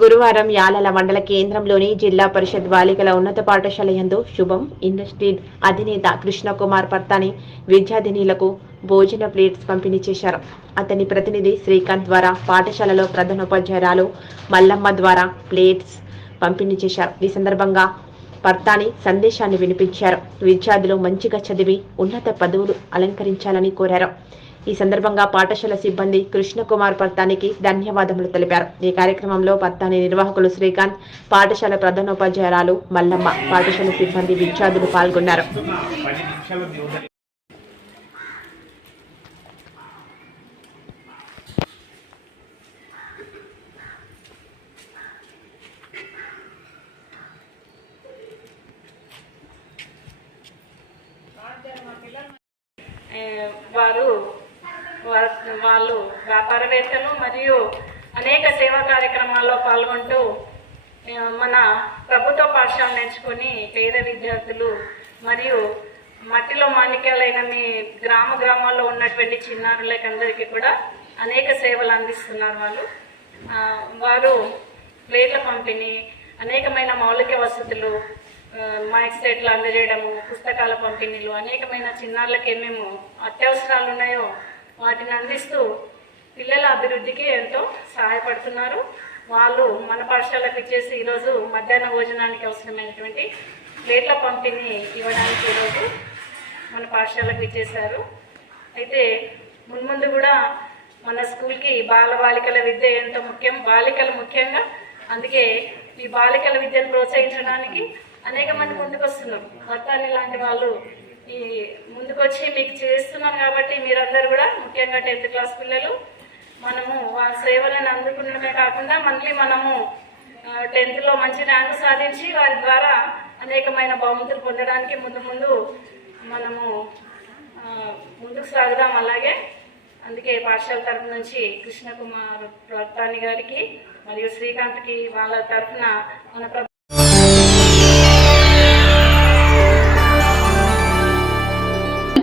గురువారం యాలల మండల కేంద్రంలోని జిల్లా పరిషత్ బాలికల ఉన్నత పాఠశాల యందు శుభం. ఇండస్ట్రీ అధినేత కృష్ణకుమార్ పర్తాని విద్యార్థినిలకు భోజన ప్లేట్స్ పంపిణీ చేశారు. అతని ప్రతినిధి శ్రీకాంత్ ద్వారా పాఠశాలలో ప్రధానోపాధ్యాయురాలు మల్లమ్మ ద్వారా ప్లేట్స్ పంపిణీ చేశారు. ఈ సందర్భంగా పర్తాని సందేశాన్ని వినిపించారు. విద్యార్థులు మంచిగా చదివి ఉన్నత పదవులు అలంకరించాలని కోరారు. ఈ సందర్భంగా పాఠశాల సిబ్బంది కృష్ణకుమార్ పత్తానికి ధన్యవాదములు తెలిపారు. ఈ కార్యక్రమంలో పత్తాని నిర్వాహకులు శ్రీకాంత్ పాఠశాల ప్రధానోపాధ్యాయురాలు మల్లమ్మ పాఠశాల సిబ్బంది విద్యార్థులు పాల్గొన్నారు పది నిమిషాలు మీ ఉండాలి. ఏ, వారు వా- వాళ్ళు వ్యాపారవేత్తలు మరియు అనేక సేవా కార్యక్రమాల్లో పాల్గొంటూ మన ప్రభుత్వ పాఠశాల నేర్చుకుని పేద విద్యార్థులు మరియు మట్టిలో మాణిక్యాలైన మీ గ్రామ గ్రామాల్లో ఉన్నటువంటి చిన్నారులకందరికీ కూడా అనేక సేవలు అందిస్తున్నారు వాళ్ళు. వారు ప్లేట్ల పంపిణీ అనేకమైన మౌలిక వసతులు మైక్ సెట్లు అందజేయడము పుస్తకాల పంపిణీలు అనేకమైన చిన్నారులకు ఏమేమో అత్యవసరాలు ఉన్నాయో వాటిని అందిస్తూ పిల్లల అభివృద్ధికి ఎంతో సహాయపడుతున్నారు. వాళ్ళు మన పాఠశాలకు ఇచ్చేసి ఈరోజు మధ్యాహ్న భోజనానికి అవసరమైనటువంటి ప్లేట్ల పంపిణీ ఇవ్వడానికి ఈరోజు మన పాఠశాలకు ఇచ్చేశారు. అయితే మున్ముందు కూడా మన స్కూల్కి బాల బాలికల విద్య ఎంతో ముఖ్యం బాలికలు ముఖ్యంగా. అందుకే ఈ బాలికల విద్యను ప్రోత్సహించడానికి అనేక మంది ముందుకు వస్తున్నారు భర్తాని లాంటి వాళ్ళు ఈ ముందుకొచ్చి మీకు చేస్తున్నాం కాబట్టి మీరందరూ కూడా ముఖ్యంగా టెన్త్ క్లాస్ పిల్లలు మనము వాళ్ళ సేవలను అందుకున్నమే కాకుండా మళ్ళీ మనము టెన్త్లో మంచి ర్యాంకు సాధించి వారి ద్వారా అనేకమైన బహుమతులు పొందడానికి ముందు ముందు మనము ముందుకు సాగుదాం. అలాగే అందుకే పాఠశాల తరఫు నుంచి కృష్ణకుమార్ ప్రతాని గారికి మరియు శ్రీకాంత్కి వాళ్ళ తరఫున మన